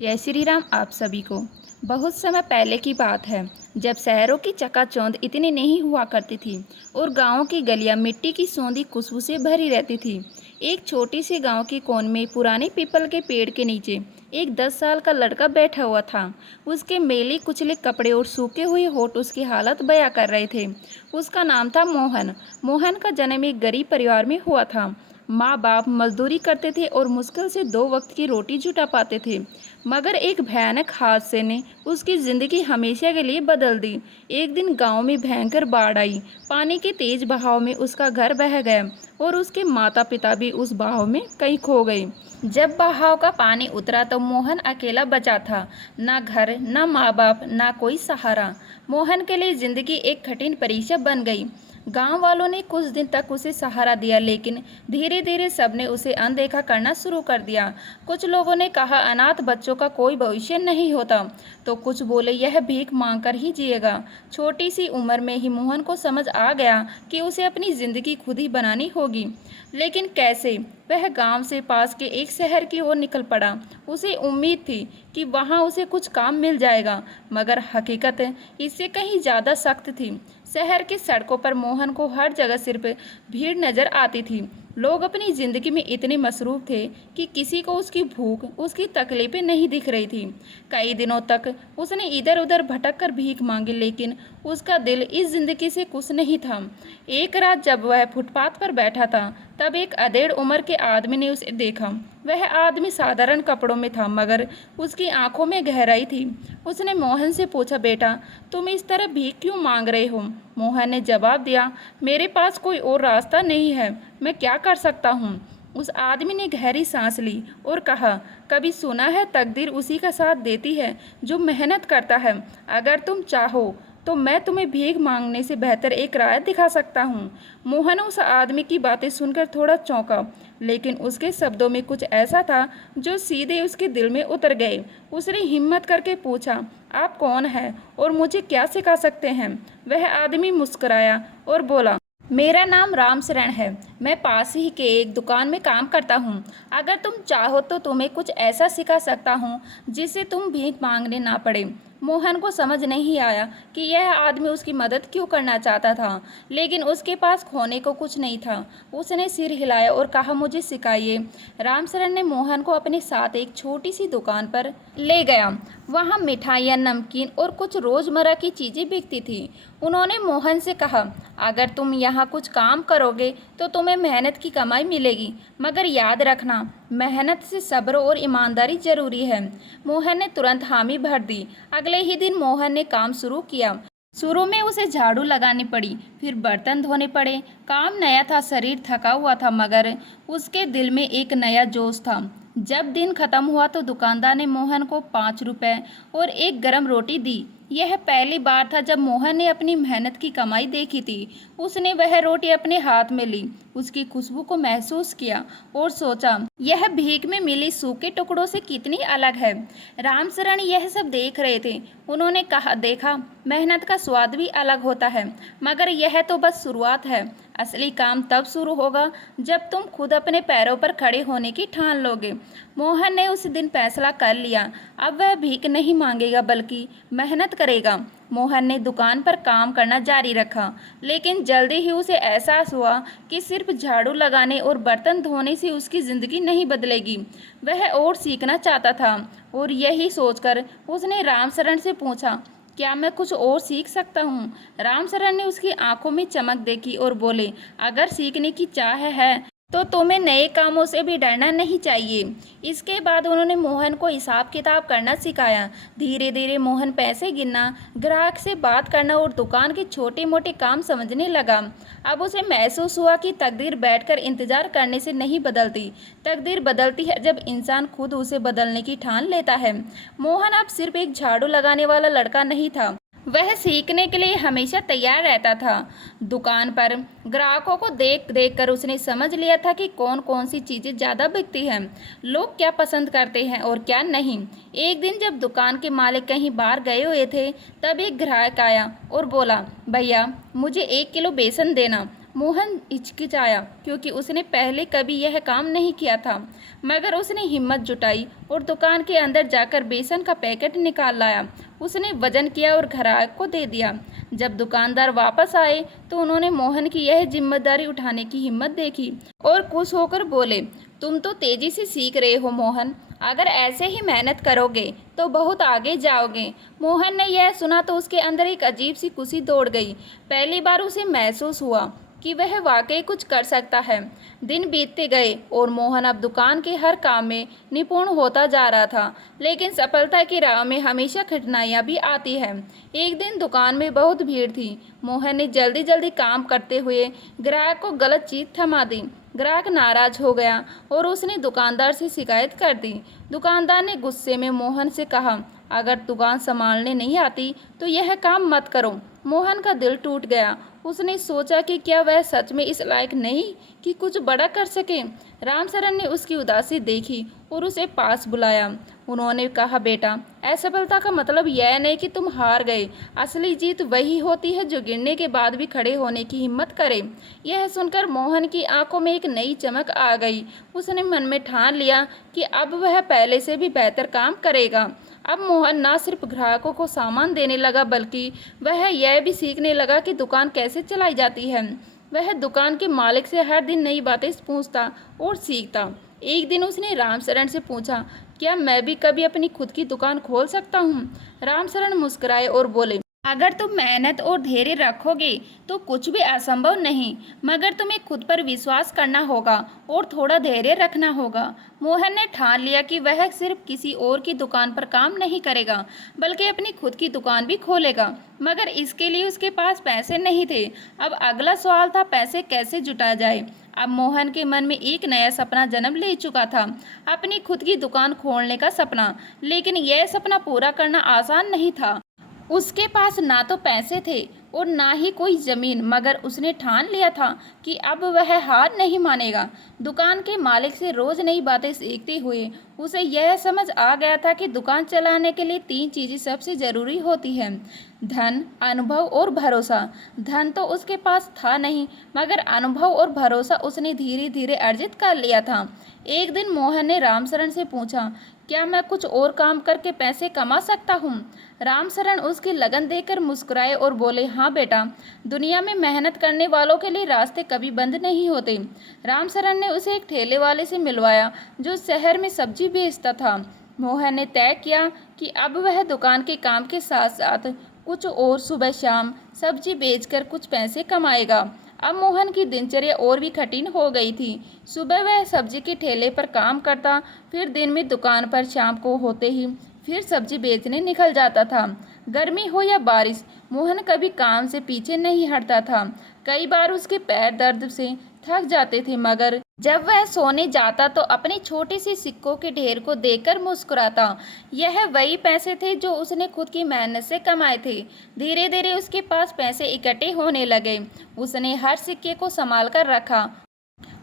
जय श्री राम आप सभी को। बहुत समय पहले की बात है, जब शहरों की चकाचौंध इतनी नहीं हुआ करती थी और गांवों की गलियां मिट्टी की सौंधी खुशबू से भरी रहती थी। एक छोटी सी गांव के कोन में पुराने पीपल के पेड़ के नीचे एक 10 साल का लड़का बैठा हुआ था। उसके मेले कुचले कपड़े और सूखे हुए होठ उसकी हालत बयां कर रहे थे। उसका नाम था मोहन। मोहन का जन्म एक गरीब परिवार में हुआ था। माँ बाप मजदूरी करते थे और मुश्किल से 2 वक्त की रोटी जुटा पाते थे। मगर एक भयानक हादसे ने उसकी जिंदगी हमेशा के लिए बदल दी। एक दिन गांव में भयंकर बाढ़ आई। पानी के तेज बहाव में उसका घर बह गया और उसके माता पिता भी उस बहाव में कहीं खो गए। जब बहाव का पानी उतरा तो मोहन अकेला बचा था। ना घर, ना माँ बाप, ना कोई सहारा। मोहन के लिए जिंदगी एक कठिन परीक्षा बन गई। गांव वालों ने कुछ दिन तक उसे सहारा दिया, लेकिन धीरे धीरे सबने उसे अनदेखा करना शुरू कर दिया। कुछ लोगों ने कहा अनाथ बच्चों का कोई भविष्य नहीं होता, तो कुछ बोले यह भीख मांगकर ही जिएगा। छोटी सी उम्र में ही मोहन को समझ आ गया कि उसे अपनी जिंदगी खुद ही बनानी होगी। लेकिन कैसे? वह गांव से पास के एक शहर की ओर निकल पड़ा। उसे उम्मीद थी कि वहां उसे कुछ काम मिल जाएगा, मगर हकीकत इससे कहीं ज़्यादा सख्त थी। शहर की सड़कों पर मोहन को हर जगह सिर्फ भीड़ नजर आती थी। लोग अपनी जिंदगी में इतने मसरूफ थे कि किसी को उसकी भूख, उसकी तकलीफें नहीं दिख रही थी। कई दिनों तक उसने इधर उधर भटक कर भीख मांगी, लेकिन उसका दिल इस जिंदगी से खुश नहीं था। एक रात जब वह फुटपाथ पर बैठा था, तब एक अधेड़ उम्र के आदमी ने उसे देखा। वह आदमी साधारण कपड़ों में था, मगर उसकी आंखों में गहराई थी। उसने मोहन से पूछा, बेटा तुम इस तरह भीख क्यों मांग रहे हो? मोहन ने जवाब दिया, मेरे पास कोई और रास्ता नहीं है, मैं क्या कर सकता हूँ? उस आदमी ने गहरी सांस ली और कहा, कभी सुना है तकदीर उसी का साथ देती है जो मेहनत करता है। अगर तुम चाहो तो मैं तुम्हें भीख मांगने से बेहतर एक राह दिखा सकता हूँ। मोहन उस आदमी की बातें सुनकर थोड़ा चौंका, लेकिन उसके शब्दों में कुछ ऐसा था जो सीधे उसके दिल में उतर गए। उसने हिम्मत करके पूछा, आप कौन हैं और मुझे क्या सिखा सकते हैं? वह आदमी मुस्कुराया और बोला, मेरा नाम राम शरण है। मैं पास ही के एक दुकान में काम करता हूँ। अगर तुम चाहो तो तुम्हें कुछ ऐसा सिखा सकता हूँ जिससे तुम भीख मांगने ना पड़े। मोहन को समझ नहीं आया कि यह आदमी उसकी मदद क्यों करना चाहता था, लेकिन उसके पास खोने को कुछ नहीं था। उसने सिर हिलाया और कहा, मुझे सिखाइए। रामचरण ने मोहन को अपने साथ एक छोटी सी दुकान पर ले गया। वहाँ मिठाइयाँ, नमकीन और कुछ रोज़मर्रा की चीज़ें बिकती थी। उन्होंने मोहन से कहा, अगर तुम यहाँ कुछ काम करोगे तो तुम्हें मेहनत की कमाई मिलेगी, मगर याद रखना मेहनत से सब्र और ईमानदारी जरूरी है। मोहन ने तुरंत हामी भर दी। अगले ही दिन मोहन ने काम शुरू किया। शुरू में उसे झाड़ू लगानी पड़ी, फिर बर्तन धोने पड़े। काम नया था, शरीर थका हुआ था, मगर उसके दिल में एक नया जोश था। जब दिन खत्म हुआ तो दुकानदार ने मोहन को 5 रुपए और एक गरम रोटी दी। यह पहली बार था जब मोहन ने अपनी मेहनत की कमाई देखी थी। उसने वह रोटी अपने हाथ में ली, उसकी खुशबू को महसूस किया और सोचा, यह भीख में मिली सूखे टुकड़ों से कितनी अलग है। रामचरण यह सब देख रहे थे। उन्होंने कहा, देखा, मेहनत का स्वाद भी अलग होता है, मगर यह तो बस शुरुआत है। असली काम तब शुरू होगा जब तुम खुद अपने पैरों पर खड़े होने की ठान लोगे। मोहन ने उस दिन फैसला कर लिया, अब वह भीख नहीं मांगेगा बल्कि मेहनत करेगा। मोहन ने दुकान पर काम करना जारी रखा, लेकिन जल्दी ही उसे एहसास हुआ कि सिर्फ झाड़ू लगाने और बर्तन धोने से उसकी ज़िंदगी नहीं बदलेगी। वह और सीखना चाहता था, और यही सोचकर उसने रामचरण से पूछा, क्या मैं कुछ और सीख सकता हूँ? रामचरण ने उसकी आंखों में चमक देखी और बोले, अगर सीखने की चाह है तो तुम्हें नए कामों से भी डरना नहीं चाहिए। इसके बाद उन्होंने मोहन को हिसाब किताब करना सिखाया। धीरे धीरे मोहन पैसे गिनना, ग्राहक से बात करना और दुकान के छोटे मोटे काम समझने लगा। अब उसे महसूस हुआ कि तकदीर बैठकर इंतजार करने से नहीं बदलती, तकदीर बदलती है जब इंसान खुद उसे बदलने की ठान लेता है। मोहन अब सिर्फ एक झाड़ू लगाने वाला लड़का नहीं था, वह सीखने के लिए हमेशा तैयार रहता था। दुकान पर ग्राहकों को देख देख कर उसने समझ लिया था कि कौन कौन सी चीज़ें ज़्यादा बिकती हैं, लोग क्या पसंद करते हैं और क्या नहीं। एक दिन जब दुकान के मालिक कहीं बाहर गए हुए थे, तब एक ग्राहक आया और बोला, भैया मुझे 1 किलो बेसन देना। मोहन हिचकिचाया क्योंकि उसने पहले कभी यह काम नहीं किया था, मगर उसने हिम्मत जुटाई और दुकान के अंदर जाकर बेसन का पैकेट निकाल लाया। उसने वजन किया और ग्राहक को दे दिया। जब दुकानदार वापस आए तो उन्होंने मोहन की यह जिम्मेदारी उठाने की हिम्मत देखी और खुश होकर बोले, तुम तो तेजी से सीख रहे हो मोहन, अगर ऐसे ही मेहनत करोगे तो बहुत आगे जाओगे। मोहन ने यह सुना तो उसके अंदर एक अजीब सी खुशी दौड़ गई। पहली बार उसे महसूस हुआ कि वह वाकई कुछ कर सकता है। दिन बीतते गए और मोहन अब दुकान के हर काम में निपुण होता जा रहा था, लेकिन सफलता की राह में हमेशा कठिनाइयाँ भी आती हैं। एक दिन दुकान में बहुत भीड़ थी। मोहन ने जल्दी जल्दी काम करते हुए ग्राहक को गलत चीज़ थमा दी। ग्राहक नाराज हो गया और उसने दुकानदार से शिकायत कर दी। दुकानदार ने गुस्से में मोहन से कहा, अगर दुकान संभालने नहीं आती तो यह काम मत करो। मोहन का दिल टूट गया। उसने सोचा कि क्या वह सच में इस लायक नहीं कि कुछ बड़ा कर सके। रामचरण ने उसकी उदासी देखी और उसे पास बुलाया। उन्होंने कहा, बेटा, असफलता का मतलब यह नहीं कि तुम हार गए। असली जीत वही होती है जो गिरने के बाद भी खड़े होने की हिम्मत करे। यह सुनकर मोहन की आंखों में एक नई चमक आ गई। उसने मन में ठान लिया कि अब वह पहले से भी बेहतर काम करेगा। अब मोहन न सिर्फ ग्राहकों को सामान देने लगा, बल्कि वह यह भी सीखने लगा कि दुकान कैसे चलाई जाती है। वह दुकान के मालिक से हर दिन नई बातें पूछता और सीखता। एक दिन उसने रामचरण से पूछा, क्या मैं भी कभी अपनी खुद की दुकान खोल सकता हूँ? रामचरण मुस्कुराए और बोले, अगर तुम मेहनत और धैर्य रखोगे तो कुछ भी असंभव नहीं, मगर तुम्हें खुद पर विश्वास करना होगा और थोड़ा धैर्य रखना होगा। मोहन ने ठान लिया कि वह सिर्फ किसी और की दुकान पर काम नहीं करेगा, बल्कि अपनी खुद की दुकान भी खोलेगा। मगर इसके लिए उसके पास पैसे नहीं थे। अब अगला सवाल था, पैसे कैसे जुटाया जाए। अब मोहन के मन में एक नया सपना जन्म ले चुका था, अपनी खुद की दुकान खोलने का सपना। लेकिन यह सपना पूरा करना आसान नहीं था। उसके पास ना तो पैसे थे और ना ही कोई ज़मीन, मगर उसने ठान लिया था कि अब वह हार नहीं मानेगा। दुकान के मालिक से रोज़ नई बातें सीखते हुए उसे यह समझ आ गया था कि दुकान चलाने के लिए 3 चीज़ें सबसे ज़रूरी होती हैं: धन, अनुभव और भरोसा। धन तो उसके पास था नहीं, मगर अनुभव और भरोसा उसने धीरे धीरे अर्जित कर लिया था। एक दिन मोहन ने रामचरण से पूछा, क्या मैं कुछ और काम करके पैसे कमा सकता हूँ? रामचरण उसकी लगन देखकर मुस्कुराए और बोले, हाँ बेटा, दुनिया में मेहनत करने वालों के लिए रास्ते कभी बंद नहीं होते। रामचरण ने उसे एक ठेले वाले से मिलवाया जो शहर में सब्जी बेचता था। मोहन ने तय किया कि अब वह दुकान के काम के साथ साथ कुछ और सुबह शाम सब्जी बेचकर कुछ पैसे कमाएगा। अब मोहन की दिनचर्या और भी कठिन हो गई थी। सुबह वह सब्जी के ठेले पर काम करता, फिर दिन में दुकान पर, शाम को होते ही फिर सब्जी बेचने निकल जाता था। गर्मी हो या बारिश, मोहन कभी काम से पीछे नहीं हटता था। कई बार उसके पैर दर्द से थक जाते थे, मगर जब वह सोने जाता तो अपने छोटे से सिक्कों के ढेर को देखकर मुस्कुराता। यह वही पैसे थे जो उसने खुद की मेहनत से कमाए थे। धीरे धीरे उसके पास पैसे इकट्ठे होने लगे। उसने हर सिक्के को संभाल कर रखा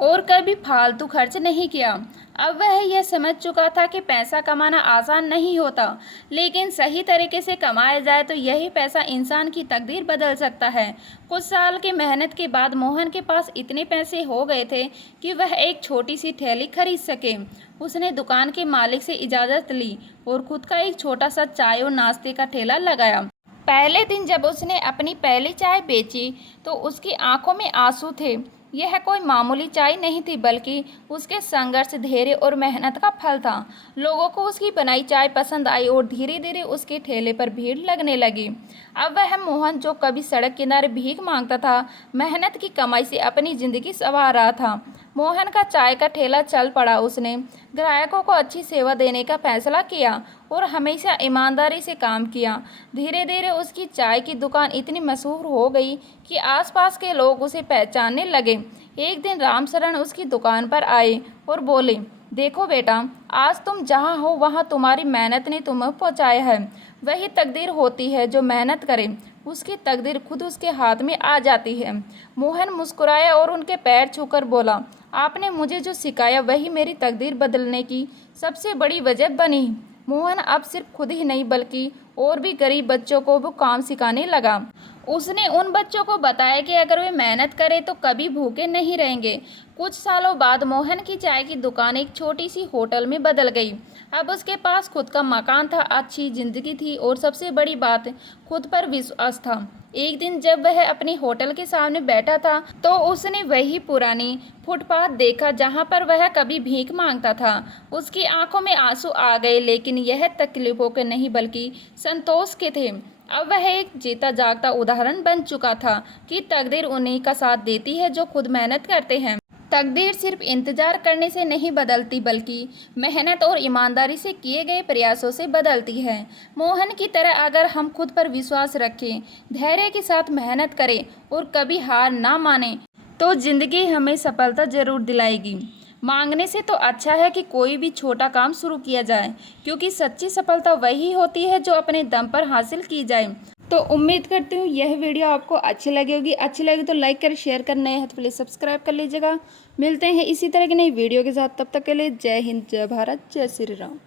और कभी फालतू खर्च नहीं किया। अब वह यह समझ चुका था कि पैसा कमाना आसान नहीं होता, लेकिन सही तरीके से कमाया जाए तो यही पैसा इंसान की तकदीर बदल सकता है। कुछ साल की मेहनत के बाद मोहन के पास इतने पैसे हो गए थे कि वह एक छोटी सी थैली खरीद सके। उसने दुकान के मालिक से इजाज़त ली और खुद का एक छोटा सा चाय और नाश्ते का ठेला लगाया। पहले दिन जब उसने अपनी पहली चाय बेची तो उसकी आंखों में आंसू थे। यह कोई मामूली चाय नहीं थी, बल्कि उसके संघर्ष, धैर्य और मेहनत का फल था। लोगों को उसकी बनाई चाय पसंद आई और धीरे धीरे उसके ठेले पर भीड़ लगने लगी। अब वह मोहन, जो कभी सड़क किनारे भीख मांगता था, मेहनत की कमाई से अपनी ज़िंदगी संवार रहा था। मोहन का चाय का ठेला चल पड़ा। उसने ग्राहकों को अच्छी सेवा देने का फैसला किया और हमेशा ईमानदारी से काम किया। धीरे धीरे उसकी चाय की दुकान इतनी मशहूर हो गई कि आसपास के लोग उसे पहचानने लगे। एक दिन रामचरण उसकी दुकान पर आए और बोले, देखो बेटा, आज तुम जहाँ हो वहाँ तुम्हारी मेहनत ने तुम्हें पहुँचाया है। वही तकदीर होती है, जो मेहनत करे उसकी तकदीर खुद उसके हाथ में आ जाती है। मोहन मुस्कुराया और उनके पैर छूकर बोला, आपने मुझे जो सिखाया वही मेरी तकदीर बदलने की सबसे बड़ी वजह बनी। मोहन अब सिर्फ खुद ही नहीं, बल्कि और भी गरीब बच्चों को वो काम सिखाने लगा। उसने उन बच्चों को बताया कि अगर वे मेहनत करें तो कभी भूखे नहीं रहेंगे। कुछ सालों बाद मोहन की चाय की दुकान एक छोटी सी होटल में बदल गई। अब उसके पास खुद का मकान था, अच्छी जिंदगी थी और सबसे बड़ी बात, खुद पर विश्वास था। एक दिन जब वह अपनी होटल के सामने बैठा था तो उसने वही पुरानी फुटपाथ देखा जहां पर वह कभी भीख मांगता था। उसकी आंखों में आंसू आ गए, लेकिन यह तकलीफों के नहीं बल्कि संतोष के थे। अब वह एक जीता जागता उदाहरण बन चुका था कि तकदीर उन्हीं का साथ देती है जो खुद मेहनत करते हैं। तकदीर सिर्फ इंतजार करने से नहीं बदलती बल्कि मेहनत और ईमानदारी से किए गए प्रयासों से बदलती है। मोहन की तरह अगर हम खुद पर विश्वास रखें, धैर्य के साथ मेहनत करें और कभी हार ना माने तो जिंदगी हमें सफलता जरूर दिलाएगी। मांगने से तो अच्छा है कि कोई भी छोटा काम शुरू किया जाए, क्योंकि सच्ची सफलता वही होती है जो अपने दम पर हासिल की जाए। तो उम्मीद करती हूँ यह वीडियो आपको अच्छी लगी होगी। अच्छी लगी तो लाइक कर, शेयर कर, नए हैं तो प्लीज़ सब्सक्राइब कर लीजिएगा। मिलते हैं इसी तरह की नई वीडियो के साथ, तब तक के लिए जय हिंद, जय भारत, जय श्री राम।